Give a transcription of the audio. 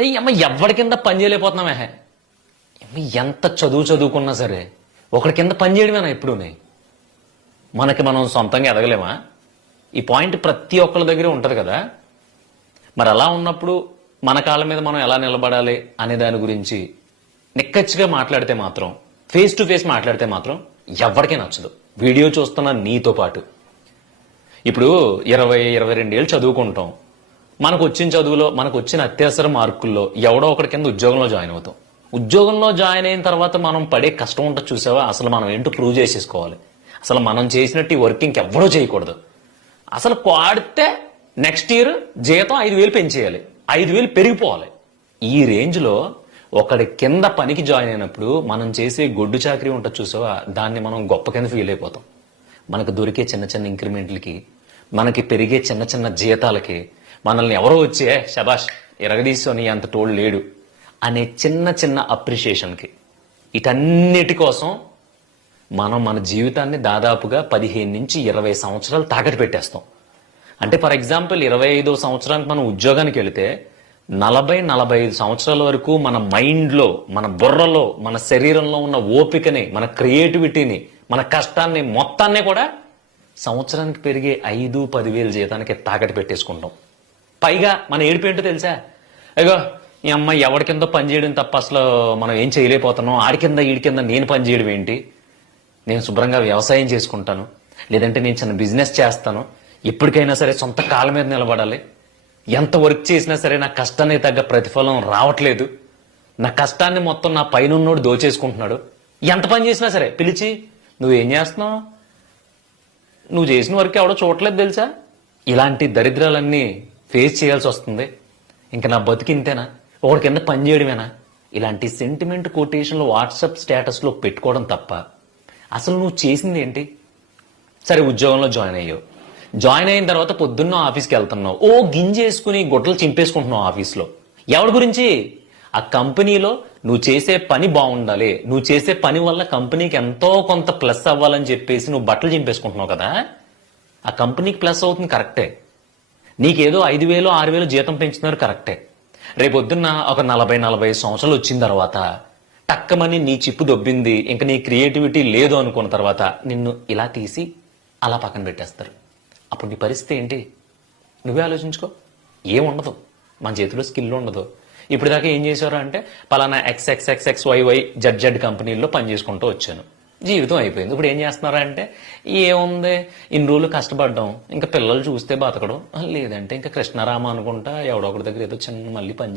హే అమ్మ ఎవరి కింద పని చేయలేకపోతున్నామే ఎంత చదువుకున్నా సరే ఒకరి కింద పని చేయడమేనా ఎప్పుడూనే మనకి మనం సొంతంగా ఎదగలేమా? ఈ పాయింట్ ప్రతి ఒక్కరి దగ్గర ఉంటది కదా. మరి అలా ఉన్నప్పుడు మన కాళ్ళ మీద మనం ఎలా నిలబడాలి అనే దాని గురించి నిక్కచ్చిగా మాట్లాడితే మాత్రం, ఫేస్ టు ఫేస్ మాట్లాడితే మాత్రం ఎవరికీ నచ్చదు. వీడియో చూస్తున్న నీతో పాటు ఇప్పుడు 22 ఏళ్ళు చదువుకుంటాం. మనకు వచ్చిన చదువులో, మనకు వచ్చిన అత్యవసర మార్కుల్లో ఎవడో ఒకటి కింద ఉద్యోగంలో జాయిన్ అవుతాం. ఉద్యోగంలో జాయిన్ అయిన తర్వాత మనం పడే కష్టం ఉంటుంది చూసావా, అసలు మనం ఏంటో ప్రూవ్ చేసేసుకోవాలి. అసలు మనం చేసినట్టు ఈ వర్క్ ఇంకెవ్వరూ చేయకూడదు. అసలు వాడితే నెక్స్ట్ ఇయర్ జీతం 5,000 పెంచేయాలి, 5,000 పెరిగిపోవాలి. ఈ రేంజ్లో ఒకడి కింద పనికి జాయిన్ అయినప్పుడు మనం చేసే గొడ్డు చాకరీ ఉంటుంది చూసావా, దాన్ని మనం గొప్ప కింద ఫీల్ అయిపోతాం. మనకు దొరికే చిన్న చిన్న ఇంక్రిమెంట్లకి, మనకి పెరిగే చిన్న చిన్న జీతాలకి మనల్ని ఎవరో వచ్చే శబాష్ ఎరగదీసుని అంత తోడు లేడు అనే చిన్న చిన్న అప్రిషియేషన్కి, వీటన్నిటి కోసం మనం మన జీవితాన్ని దాదాపుగా 15 నుంచి 20 సంవత్సరాలు తాకట్టు పెట్టేస్తాం. అంటే ఫర్ ఎగ్జాంపుల్ 25వ సంవత్సరానికి మనం ఉద్యోగానికి వెళితే 40-45 సంవత్సరాల వరకు మన మైండ్లో, మన బుర్రలో, మన శరీరంలో ఉన్న ఓపికని, మన క్రియేటివిటీని, మన కష్టాన్ని మొత్తాన్ని కూడా సంవత్సరానికి పెరిగే 5-10 వేల జీతానికి తాకట్టు పెట్టేసుకుంటాం. పైగా మన ఏడిపేంటో తెలుసా, అయ్యో ఈ అమ్మాయి ఎవరి కింద పని చేయడం తప్ప అసలు మనం ఏం చేయలేకపోతున్నాం, ఆడి కింద ఈడి కింద నేను పని చేయడం ఏంటి, నేను శుభ్రంగా వ్యవసాయం చేసుకుంటాను, లేదంటే నేను చిన్న బిజినెస్ చేస్తాను, ఎప్పటికైనా సరే సొంత కాళ్ళ మీద నిలబడాలి, ఎంత వర్క్ చేసినా సరే నా కష్టానికి తగ్గ ప్రతిఫలం రావట్లేదు, నా కష్టాన్ని మొత్తం నా పైనున్నోడు దోచేసుకుంటున్నాడు, ఎంత పని చేసినా సరే పిలిచి నువ్వేం చేస్తున్నావు, నువ్వు చేసిన వర్క్ ఎవడో చూడట్లేదు తెలుసా, ఇలాంటి దరిద్రాలన్నీ ఫేస్ చేయాల్సి వస్తుంది. ఇంకా నా బతికింతేనా, ఒకటి కింద పని చేయడమేనా, ఇలాంటి సెంటిమెంట్ కొటేషన్లు వాట్సాప్ స్టేటస్లో పెట్టుకోవడం తప్ప అసలు నువ్వు చేసింది ఏంటి? సరే ఉద్యోగంలో జాయిన్ అయ్యావు, జాయిన్ అయిన తర్వాత పొద్దున్న ఆఫీస్కి వెళ్తున్నావు, ఓ గింజేసుకుని గుడ్డలు చింపేసుకుంటున్నావు ఆఫీస్లో. ఎవరి గురించి? ఆ కంపెనీలో నువ్వు చేసే పని బాగుండాలి, నువ్వు చేసే పని వల్ల కంపెనీకి ఎంతో కొంత ప్లస్ అవ్వాలని చెప్పేసి నువ్వు బట్టలు చింపేసుకుంటున్నావు కదా. ఆ కంపెనీకి ప్లస్ అవుతుంది కరెక్టే, నీకేదో 5,000-6,000 జీతం పెంచుతున్నారు కరెక్టే. రేపొద్దున్న ఒక 40-45 సంవత్సరాలు వచ్చిన తర్వాత టక్కమని నీ చిప్పు దొబ్బింది, ఇంకా నీ క్రియేటివిటీ లేదు అనుకున్న తర్వాత నిన్ను ఇలా తీసి అలా పక్కన పెట్టేస్తారు. అప్పుడు నీ పరిస్థితి ఏంటి నువ్వే ఆలోచించుకో. ఏముండదు, మన చేతిలో స్కిల్ ఉండదు. ఇప్పుడు దాకా ఏం చేశారు అంటే పలానా XXXXYY జడ్ కంపెనీల్లో పనిచేసుకుంటూ వచ్చాను, జీవితం అయిపోయింది. ఇప్పుడు ఏం చేస్తున్నారా అంటే ఏముంది, ఇన్ని రోజులు కష్టపడ్డాం, ఇంకా పిల్లలు చూస్తే బతకడం, లేదంటే ఇంకా కృష్ణారామ అనుకుంటా ఎవడొకటి దగ్గర ఏదో చిన్న మళ్ళీ పని